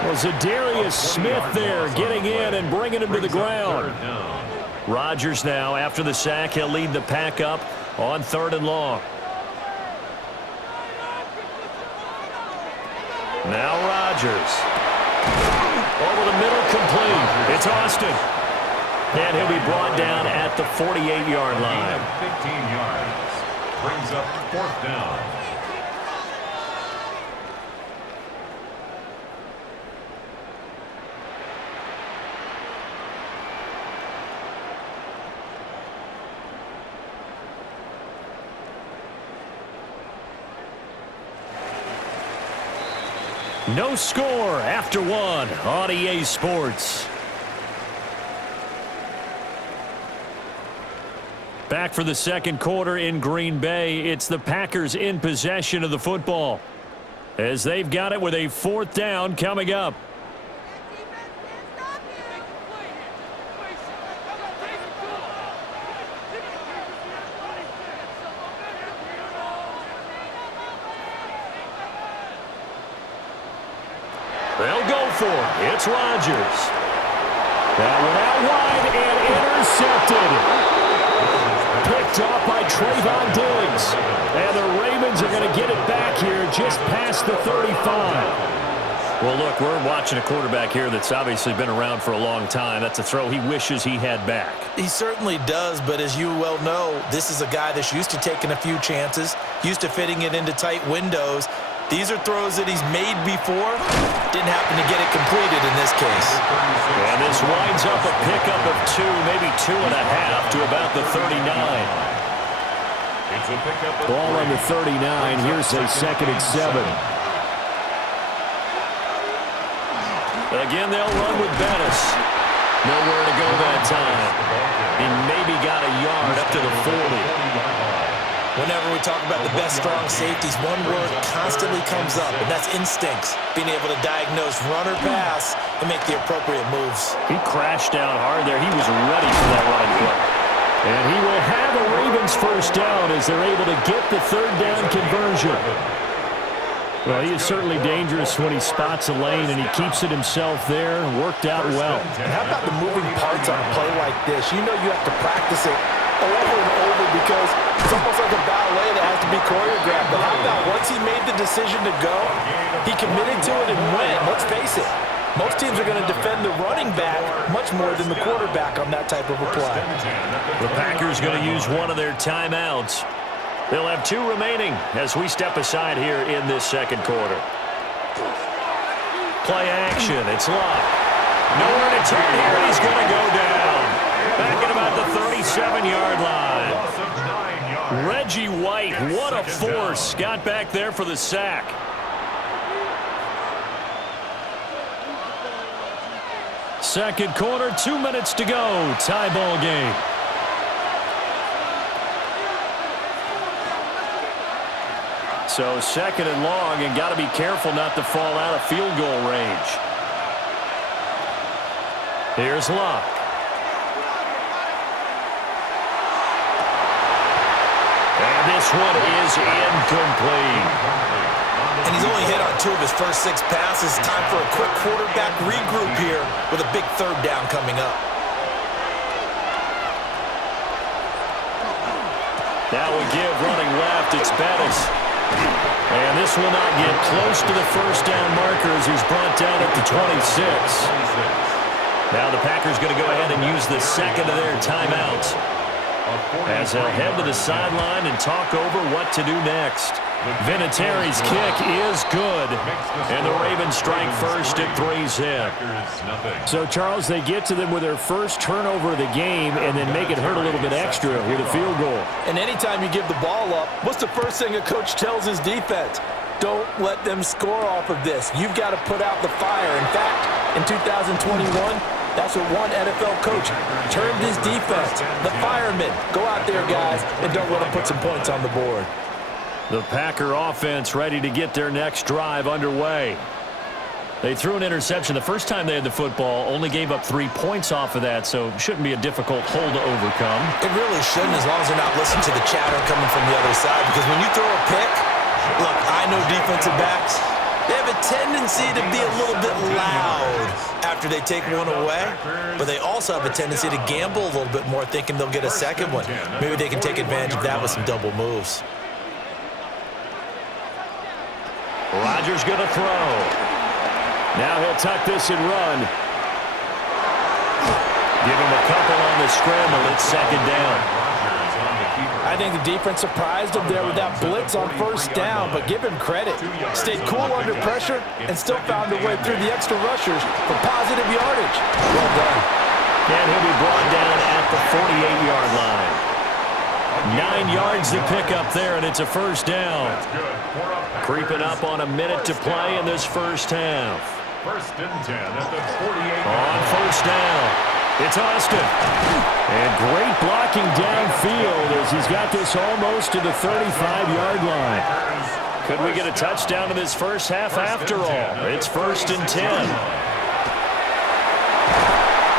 Well, Zadarius Smith there getting in and bringing him to the ground. Rodgers now, after the sack, he'll lead the pack up on 3rd and long. Now Rodgers. Over the middle, complete. It's Austin. And he'll be brought down at the 48-yard line. 15 yards. Brings up 4th down. No score after 1 on EA Sports. Back for the second quarter in Green Bay. It's the Packers in possession of the football, as they've got it with a 4th down coming up. They'll go for it. It's Rodgers. That one out wide and intercepted. Picked off by Trayvon Diggs. And the Ravens are going to get it back here just past the 35. Well, look, we're watching a quarterback here that's obviously been around for a long time. That's a throw he wishes he had back. He certainly does, but as you well know, this is a guy that's used to taking a few chances, used to fitting it into tight windows. These are throws that he's made before. Didn't happen to get it completed in this case. And this winds up a pickup of 2, maybe 2.5 to about the 39. Ball on the 39. Here's a 2nd and 7. Again, they'll run with Bettis. Nowhere to go that time. He maybe got a yard up to the 40. Whenever we talk about the best strong safeties, one word constantly comes up, and that's instincts. Being able to diagnose run or pass and make the appropriate moves. He crashed down hard there. He was ready for that running play. And he will have a Ravens 1st down as they're able to get the 3rd down conversion. Well, he is certainly dangerous when he spots a lane, and he keeps it himself there. Worked out well. And how about the moving parts on a play like this? You know you have to practice it over and over because it's almost like a ballet that has to be choreographed. But how about once he made the decision to go, he committed to it and went. Let's face it, most teams are going to defend the running back much more than the quarterback on that type of a play. The Packers going to use one of their timeouts. They'll have 2 remaining as we step aside here in this second quarter. Play action. It's Locke. Nowhere to turn here, and he's going to go down. Back at about the 37-yard line. Reggie White, what a force. Got back there for the sack. Second quarter, 2 minutes to go. Tie ball game. So 2nd and long, and got to be careful not to fall out of field goal range. Here's Locke. And this one is incomplete. And he's only hit on 2 of his first 6 passes. Time for a quick quarterback regroup here with a big 3rd down coming up. That will give running left. It's Bettis. And this will not get close to the 1st down marker as he's brought down at the 26. Now the Packers going to go ahead and use the 2nd of their timeouts as they'll head to the sideline and talk over what to do next. Vinatieri's kick is good, and the Ravens strike first at 3's in. So, Charles, they get to them with their first turnover of the game and then make it hurt a little bit extra with a field goal. And anytime you give the ball up, what's the first thing a coach tells his defense? Don't let them score off of this. You've got to put out the fire. In fact, in 2021, that's what one NFL coach termed his defense. The firemen. Go out there, guys, and don't let them put some points on the board. The Packer offense ready to get their next drive underway. They threw an interception the first time they had the football, only gave up 3 points off of that, so shouldn't be a difficult hole to overcome. It really shouldn't, as long as they're not listening to the chatter coming from the other side, because when you throw a pick, look, I know defensive backs, They have a tendency to be a little bit loud after they take one away, but they also have a tendency to gamble a little bit more, thinking they'll get a second one. Maybe they can take advantage of that with some double moves. Rodgers going to throw. Now he'll tuck this and run. Give him a couple on the scramble. It's second down. I think the defense surprised him there with that blitz on first down, but give him credit. Stayed cool under pressure and still found a way through the extra rushers for positive yardage. Well done. And he'll be brought down at the 48-yard line. 9 yards to pick up there, and it's a first down. Creeping up on a minute to play in this first half. First and 10 at the 48. On first down. It's Austin. And great blocking downfield as he's got this almost to the 35-yard line. Could we get a touchdown in this first half after all? It's first and 10.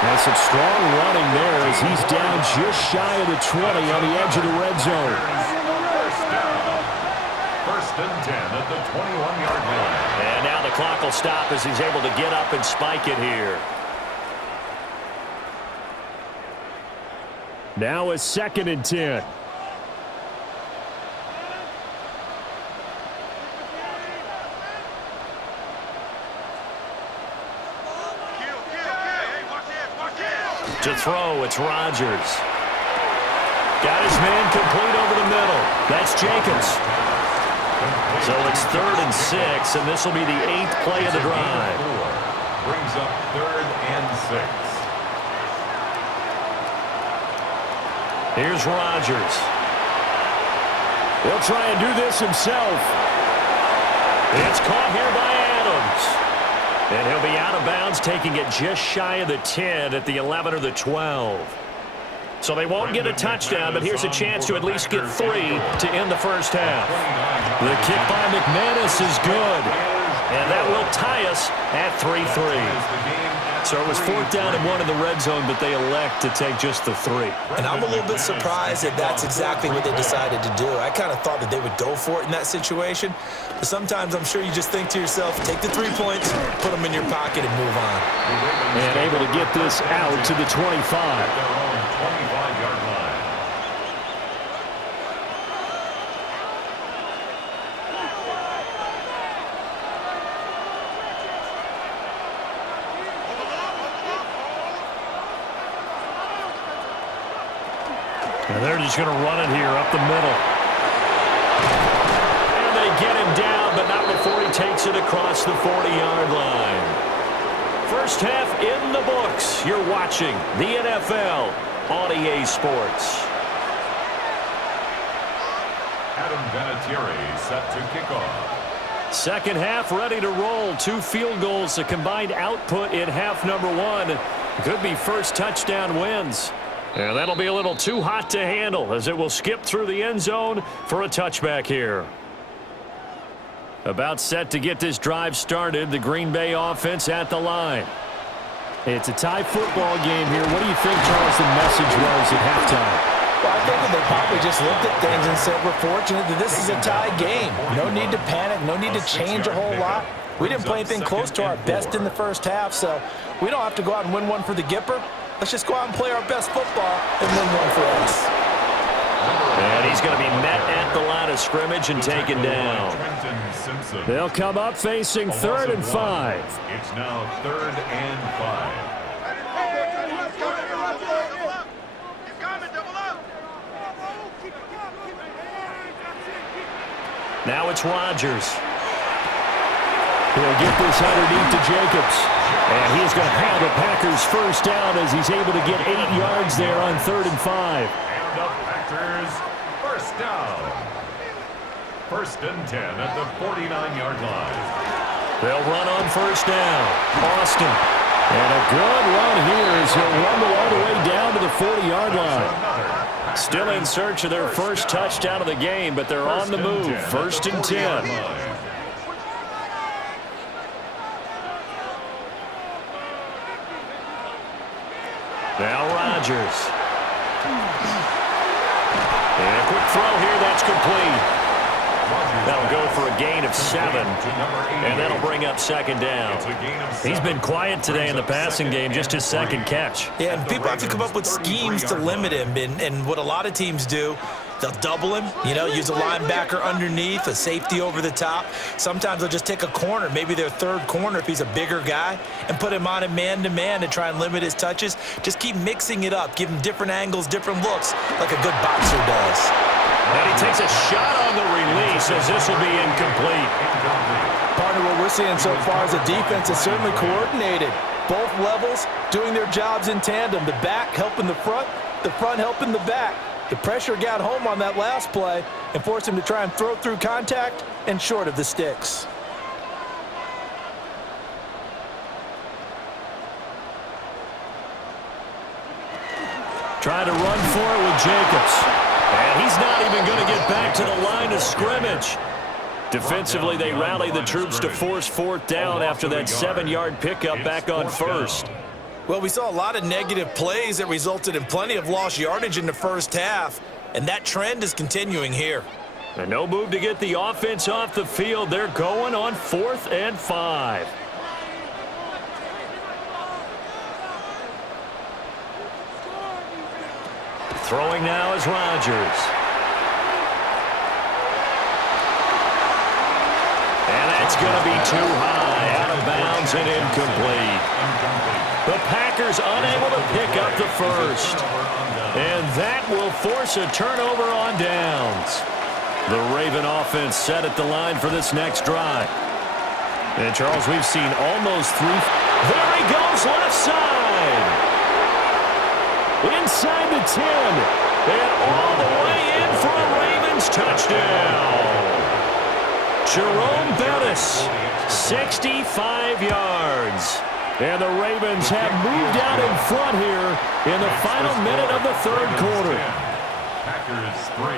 That's some strong running there as he's down just shy of the 20 on the edge of the red zone. First and 10 at the 21-yard line. And now the clock will stop as he's able to get up and spike it here. Now it's second and 10. To throw, it's Rodgers. Got his man complete over the middle. That's Jacobs. So it's 3rd and 6, and this will be the 8th play of the drive. Brings up 3rd and 6. Here's Rodgers. He'll try and do this himself. It's caught here by Adams. And he'll be out of bounds, taking it just shy of the 10 at the 11 or the 12. So they won't get a touchdown, but here's a chance to at least get 3 to end the first half. The kick by McManus is good. And that will tie us at 3-3. So it was 4th down and 1 in the red zone, but they elect to take just the 3. And I'm a little bit surprised that that's exactly what they decided to do. I kind of thought that they would go for it in that situation. But sometimes I'm sure you just think to yourself, take the 3 points, put them in your pocket, and move on. And able to get this out to the 25. And they're just going to run it here up the middle. And they get him down, but not before he takes it across the 40-yard line. First half in the books. You're watching the NFL on EA Sports. Adam Vinatieri set to kick off. Second half ready to roll. 2 field goals, a combined output in half number 1. Could be first touchdown wins. And that'll be a little too hot to handle as it will skip through the end zone for a touchback here. About set to get this drive started, the Green Bay offense at the line. It's a tie football game here. What do you think, Charles, the message was at halftime? Well, I think that they probably just looked at things and said, we're fortunate that this is a tie game. No need to panic, no need to change a whole lot. We didn't play anything close to our best in the first half, so we don't have to go out and win one for the Gipper. Let's just go out and play our best football and win one for us. And he's going to be met at the line of scrimmage and taken down. They'll come up facing 3rd and 5. It's now 3rd and 5. Now it's Rodgers. He'll get this underneath to Jacobs. And he's going to have the Packers first down as he's able to get 8 yards there on 3rd and 5. And the Packers first down. First and 10 at the 49-yard line. They'll run on first down. Austin. And a good run here as he'll rumble all the way down to the 40-yard line. Still in search of their first touchdown of the game, but they're on the move. First and 10. Now Rodgers. And a quick throw here, that's complete. That'll go for a gain of 7, and that'll bring up second down. He's been quiet today in the passing game, just his second catch. Yeah, and people have to come up with schemes to limit him, and what a lot of teams do, they'll double him, use a linebacker underneath, a safety over the top. Sometimes they'll just take a corner, maybe their third corner if he's a bigger guy, and put him on a man-to-man to try and limit his touches. Just keep mixing it up, give him different angles, different looks, like a good boxer does. And he takes a shot on the release as this will be incomplete. Partner, what we're seeing so far is the defense is certainly coordinated. Both levels doing their jobs in tandem. The back helping the front helping the back. The pressure got home on that last play and forced him to try and throw through contact and short of the sticks. Trying to run for it with Jacobs. And he's not even going to get back to the line of scrimmage. Defensively, they rally the troops to force fourth down after that 7-yard pickup back on first. Well, we saw a lot of negative plays that resulted in plenty of lost yardage in the first half, and that trend is continuing here. And no move to get the offense off the field. They're going on 4th and 5. Throwing now is Rodgers. And that's going to be too high, out of bounds and incomplete. The Packers unable to pick up the first. And that will force a turnover on downs. The Raven offense set at the line for this next drive. And, Charles, we've seen almost 3. There he goes, left side. Inside the 10. And all the way in for a Ravens touchdown. Jerome Bettis, 65 yards. And the Ravens have moved out in front here in the final minute of the third quarter. Packers 3.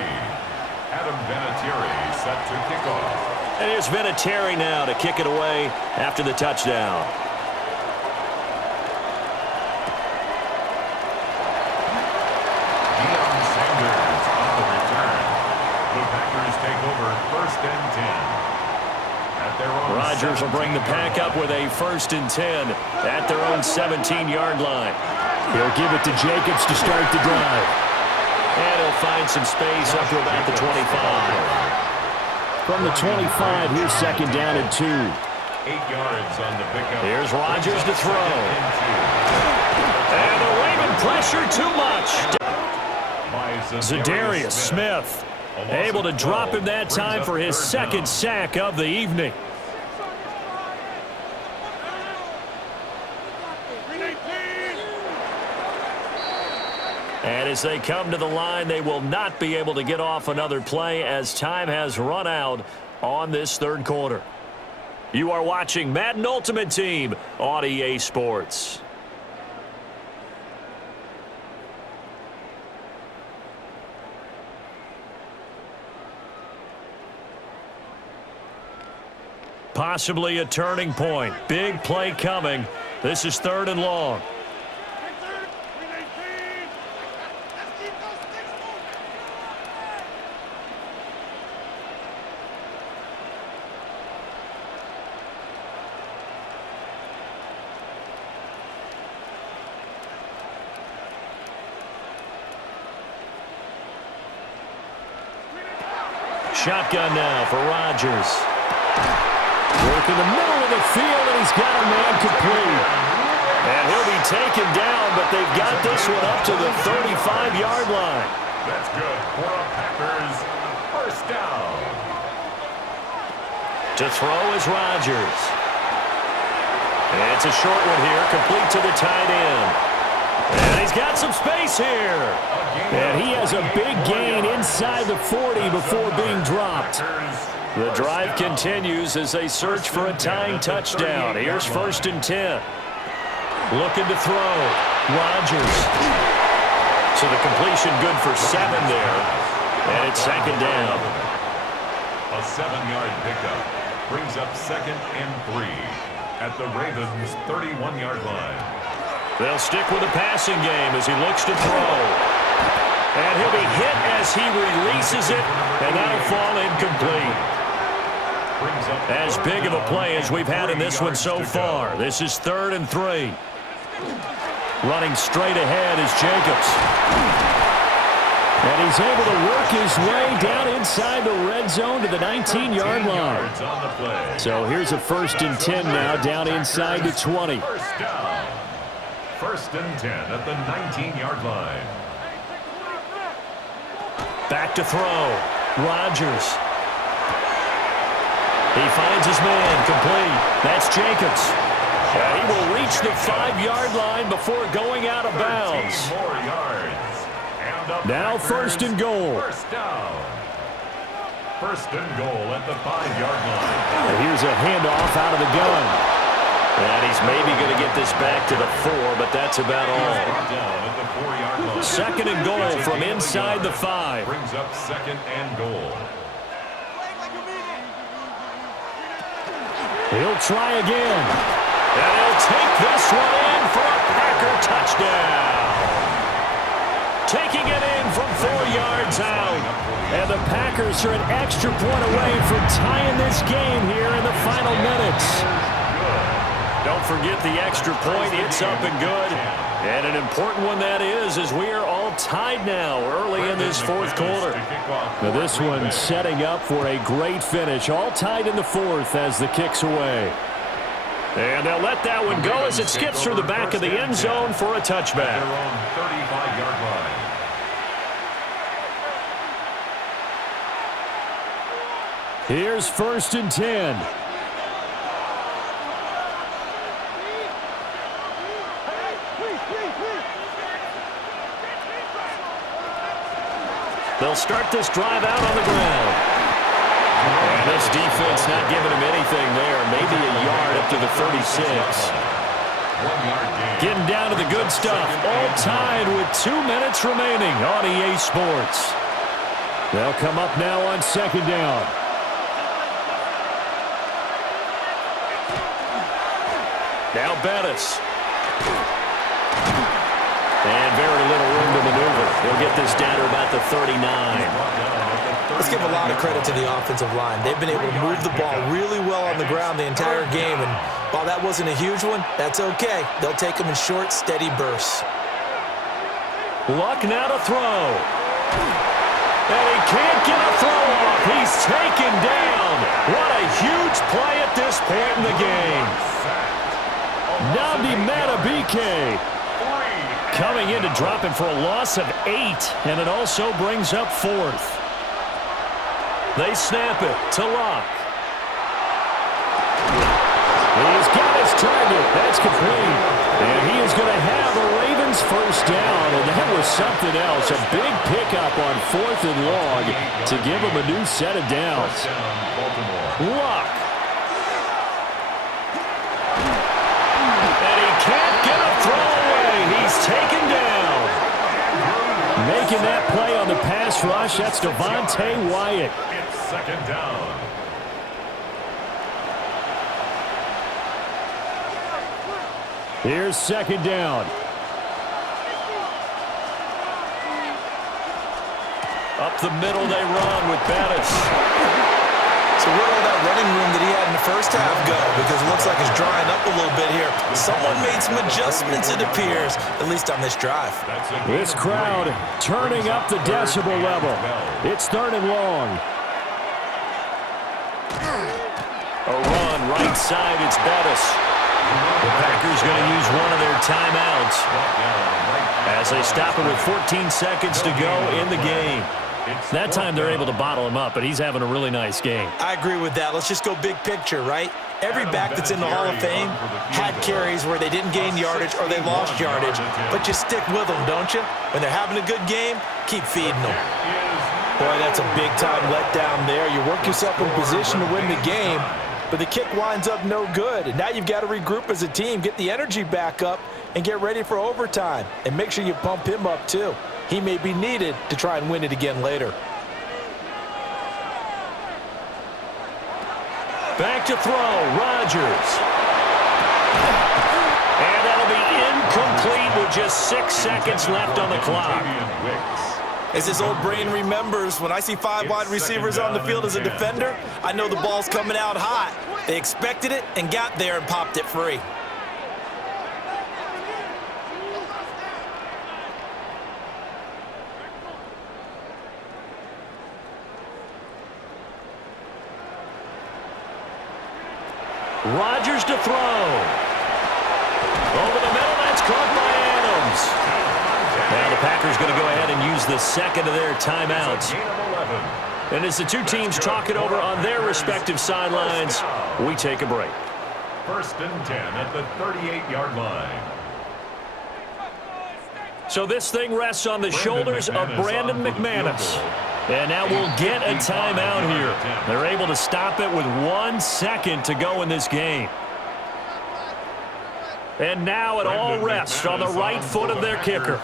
Adam Vinatieri set to kick off. And here's Vinatieri now to kick it away after the touchdown. Deion Sanders on the return. The Packers take over 1st and 10. Rodgers will bring the pack up with a 1st and 10 at their own 17-yard line. He'll give it to Jacobs to start the drive. And he'll find some space up to about the 25. From the 25, here's 2nd down and 2. 8 yards on the pickup. Here's Rodgers to throw. And the Raven pressure too much. Zadarius Smith able to drop him that time for his 2nd sack of the evening. And as they come to the line, they will not be able to get off another play as time has run out on this third quarter. You are watching Madden Ultimate Team on EA Sports. Possibly a turning point. Big play coming. This is 3rd and long. Shotgun now for Rodgers. Work in the middle of the field, and he's got a man complete. And he'll be taken down, but they've got this one up to the 35-yard line. That's good for a Packers 1st down. To throw is Rodgers. And it's a short one here, complete to the tight end. And he's got some space here. And he has a big gain inside the 40 before being dropped. The drive continues as they search for a tying touchdown. Here's 1st and 10. Looking to throw. Rodgers. So the completion good for 7 there. And it's 2nd down. A 7-yard pickup brings up 2nd and 3 at the Ravens' 31-yard line. They'll stick with the passing game as he looks to throw. And he'll be hit as he releases it, and that'll fall incomplete. As big of a play as we've had in this one so far. This is 3rd and 3. Running straight ahead is Jacobs. And he's able to work his way down inside the red zone to the 19-yard line. So here's a 1st and 10 now, down inside the 20. First down. 1st and 10 at the 19-yard line. Back to throw. Rodgers. He finds his man, complete. That's Jacobs. He will reach the 5-yard line before going out of bounds. More yards. Now 1st and goal. First down. 1st and goal at the 5-yard line. Here's a handoff out of the gun. And he's maybe going to get this back to the 4, but that's about all. Down at the 4-yard line. 2nd and goal from inside the 5. Brings up 2nd and goal. He'll try again. And he'll take this one in for a Packer touchdown. Taking it in from 4 yards out. And the Packers are an extra point away from tying this game here in the final minutes. Don't forget the extra point. It's up and good. And an important one that is, as we are all tied now early in this 4th quarter. Now this one setting up for a great finish. All tied in the 4th as the kick's away. And they'll let that one go as it skips through the back of the end zone for a touchback. 35-yard line. Here's 1st and 10. They'll start this drive out on the ground. And this defense not giving him anything there. Maybe a yard up to the 36. 1 yard gain. Getting down to the good stuff. All tied with 2 minutes remaining on EA Sports. They'll come up now on 2nd down. Now Bettis. And very little room to maneuver. He'll get this down to about the 39. Let's give a lot of credit to the offensive line. They've been able to move the ball really well on the ground the entire game. And while that wasn't a huge one, that's okay. They'll take them in short, steady bursts. Luck now to throw. And he can't get a throw off. He's taken down. What a huge play at this point in the game. Madden BK coming in to drop him for a loss of 8, and it also brings up 4th. They snap it to Locke. He's got his target. That's complete. And he is going to have the Ravens first down, and that was something else. A big pickup on 4th and long to give him a new set of downs. Locke. And he can't get a throw away. He's taken down. Making that play on the pass rush, that's Devontae Wyatt. It's 2nd down. Here's 2nd down. Up the middle they run with Bettis. So where'd all that running room that he had in the first half go? Because it looks like it's drying up a little bit here. Someone made some adjustments, it appears, at least on this drive. This crowd turning up the decibel level. It's 3rd and long. A run right side, it's Bettis. The Packers going to use one of their timeouts as they stop it with 14 seconds to go in the game. That time they're able to bottle him up, but he's having a really nice game. I agree with that. Let's just go big picture, right? Every back that's in the Hall of Fame had carries where they didn't gain yardage or they lost yardage, but you stick with them, don't you? When they're having a good game, keep feeding them. Boy, that's a big-time letdown there. You work yourself in position to win the game, but the kick winds up no good. And now you've got to regroup as a team, get the energy back up, and get ready for overtime. And make sure you pump him up, too. He may be needed to try and win it again later. Back to throw, Rodgers. And that'll be incomplete with just 6 seconds left on the clock. As his old brain remembers, when I see 5 wide receivers on the field as a defender, I know the ball's coming out hot. They expected it and got there and popped it free. Rodgers to throw. Over the middle, that's caught by Adams. Now the Packers going to go ahead and use the second of their timeouts. And as the two teams talk it over on their respective sidelines, we take a break. 1st and 10 at the 38-yard line. So this thing rests on the shoulders of Brandon McManus. And now we'll get a timeout here. They're able to stop it with 1 second to go in this game. And now it all rests on the right foot of their kicker.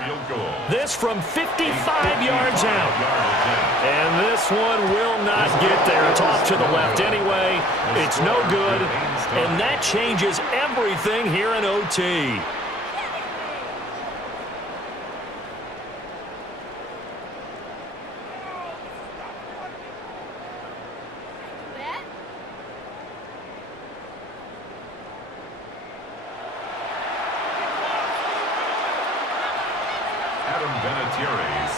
This from 55 yards out. And this one will not get there. It's off to the left anyway. It's no good. And that changes everything here in OT.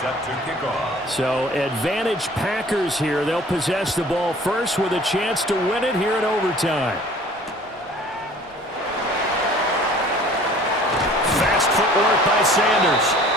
Set to kick off. So advantage Packers here. They'll possess the ball first with a chance to win it here in overtime. Fast footwork by Sanders.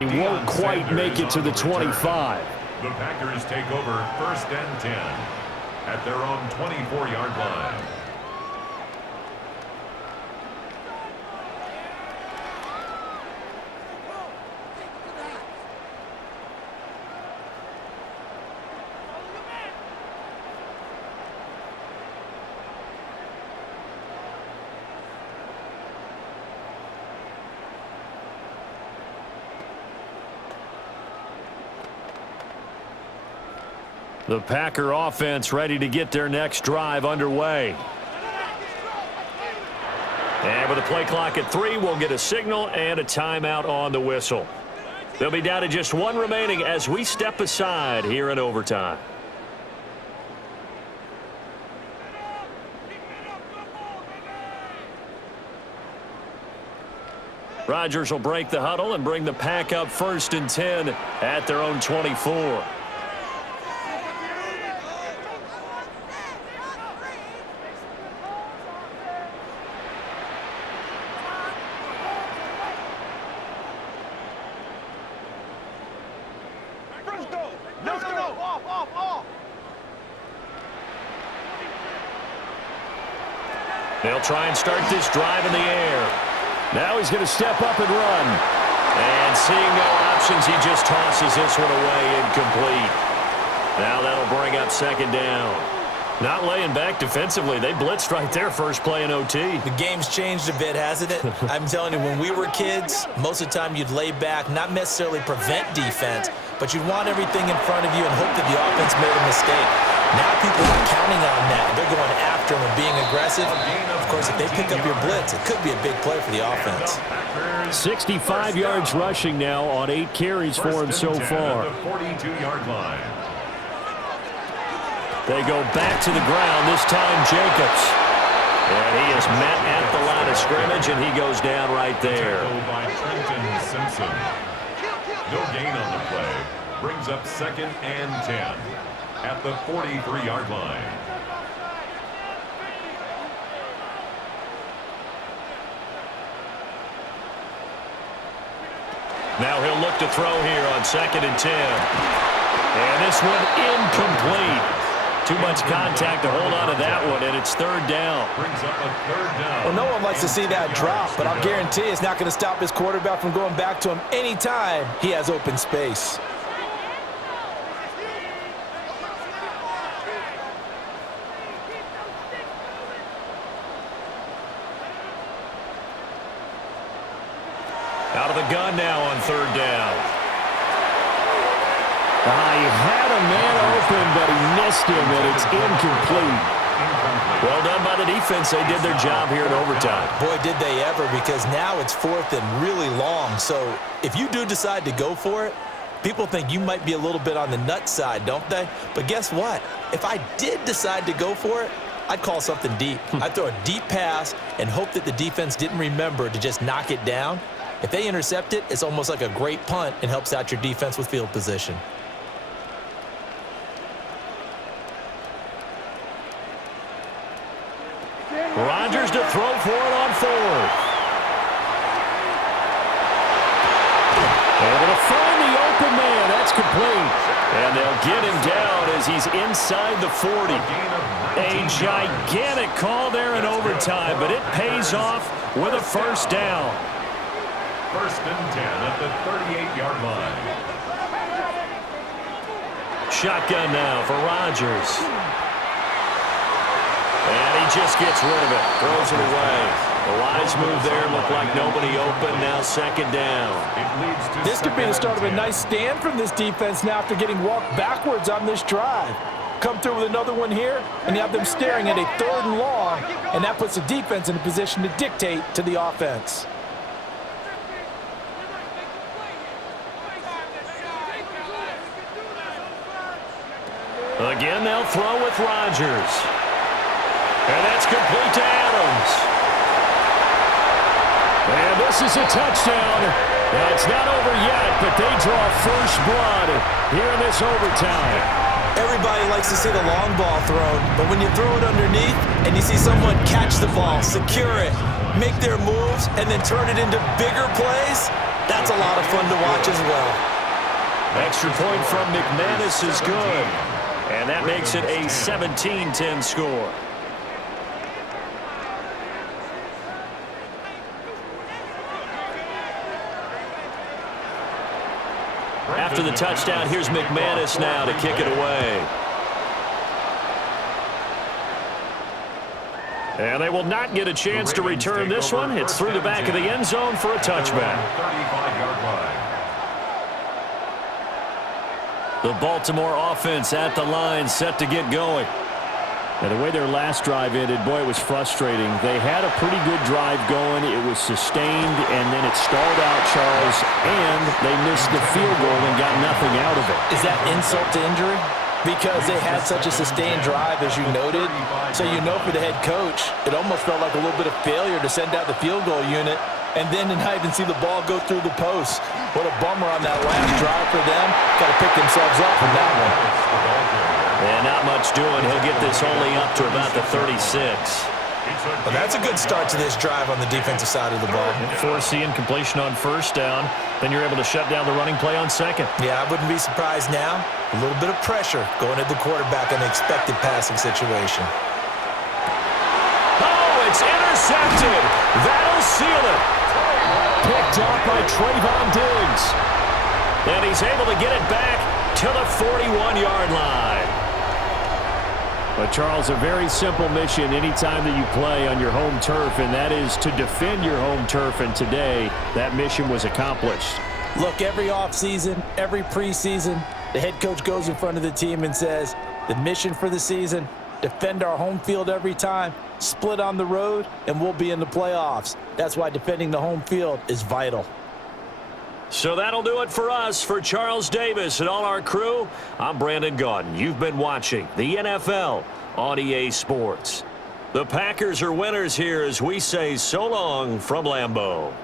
He won't quite make it to the 25. The Packers take over 1st and 10 at their own 24-yard line. The Packer offense ready to get their next drive underway. And with the play clock at 3, we'll get a signal and a timeout on the whistle. They'll be down to just 1 remaining as we step aside here in overtime. Rodgers will break the huddle and bring the Pack up 1st and 10 at their own 24. They'll try and start this drive in the air. Now he's going to step up and run. And seeing no options, he just tosses this one away incomplete. Now that'll bring up 2nd down. Not laying back defensively. They blitzed right there first play in OT. The game's changed a bit, hasn't it? I'm telling you, when we were kids, most of the time you'd lay back, not necessarily prevent defense, but you'd want everything in front of you and hope that the offense made a mistake. Now people are counting on that. They're going after them and being aggressive. Of course, if they pick up your blitz, it could be a big play for the offense. 65 yards rushing now on 8 carries for him so far. 42-yard line. They go back to the ground, this time Jacobs. And he is met at the line of scrimmage, and he goes down right there. Tackled by Trenton Simpson. No gain on the play. Brings up 2nd and 10 at the 43-yard line. Now he'll look to throw here on 2nd and 10. And this one incomplete. Too much contact to hold on to that one, and it's third down. Brings up a third down. Well, no one likes to see that drop, but I'll guarantee it's not going to stop his quarterback from going back to him anytime he has open space. Out of the gun now on third down. He had a man open, but he missed him, and it's incomplete. Well done by the defense. They did their job here in overtime. Boy, did they ever, because now it's fourth and really long. So if you do decide to go for it, people think you might be a little bit on the nut side, don't they? But guess what? If I did decide to go for it, I'd call something deep. I'd throw a deep pass and hope that the defense didn't remember to just knock it down. If they intercept it, it's almost like a great punt and helps out your defense with field position. Rodgers to throw for it on fourth. Able to find the open man. That's complete. And they'll get him down as he's inside the 40. A gigantic call there in overtime, but it pays off with a first down. First and 10 at the 38-yard line. Shotgun now for Rodgers. And he just gets rid of it. Throws it away. The wise move there. Looked like nobody open. Now second down. This could be the start of a nice stand from this defense now after getting walked backwards on this drive. Come through with another one here, and you have them staring at a third and long, and that puts the defense in a position to dictate to the offense. Again, they'll throw with Rodgers. And that's complete to Adams. And this is a touchdown. Now, it's not over yet, but they draw first blood here in this overtime. Everybody likes to see the long ball thrown, but when you throw it underneath and you see someone catch the ball, secure it, make their moves, and then turn it into bigger plays, that's a lot of fun to watch as well. Extra point from McManus is good. And that makes it a 17-10 score. After the touchdown, here's McManus now to kick it away. And they will not get a chance to return this one. It's through the back of the end zone for a touchback. 35-yard line. The Baltimore offense at the line, set to get going. And the way their last drive ended, boy, it was frustrating. They had a pretty good drive going. It was sustained, and then it stalled out, Charles, and they missed the field goal and got nothing out of it. Is that insult to injury? Because they had such a sustained drive, as you noted. So you know for the head coach, it almost felt like a little bit of failure to send out the field goal unit and then to not even see the ball go through the post. What a bummer on that last drive for them. Got to pick themselves up from that one. And not much doing. He'll get this only up to about the 36. Well, that's a good start to this drive on the defensive side of the ball. Forcing completion on first down. Then you're able to shut down the running play on second. Yeah, I wouldn't be surprised now. A little bit of pressure going at the quarterback in an expected passing situation. Oh, it's intercepted. That'll seal it. Picked up by Trayvon Diggs. And he's able to get it back to the 41-yard line. But, Charles, a very simple mission anytime that you play on your home turf, and that is to defend your home turf. And today, that mission was accomplished. Look, every offseason, every preseason, the head coach goes in front of the team and says, the mission for the season, defend our home field every time, split on the road, and we'll be in the playoffs. That's why defending the home field is vital. So that'll do it for us. For Charles Davis and all our crew, I'm Brandon Gaudin. You've been watching the NFL on EA Sports. The Packers are winners here as we say so long from Lambeau.